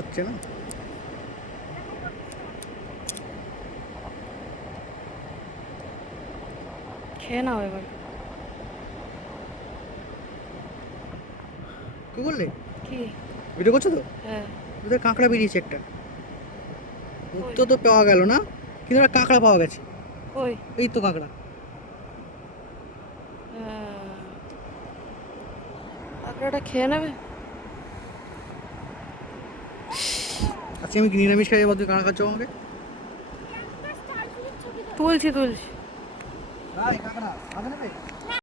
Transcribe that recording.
হচ্ছে না। খেয়ে নাও এবার। কি করলে? কি? ভিডিও করছো তো? হ্যাঁ। ওদের কাঁকড়া বেরিয়েছে একটা। কই? মুক্তো তো পাওয়া গেল না, কিন্তু একটা কাঁকড়া পাওয়া গেছে। কই? এই তো কাঁকড়া। কাঁকড়াটা খেয়ে নেবে। আজকে আমি কি নিরামিষ খাই, এবার তুই কাঁকড়া খাচ্ছ আমাকে? তুলছি তুলছি। ভাই কাঁকড়া খাবে নেবে?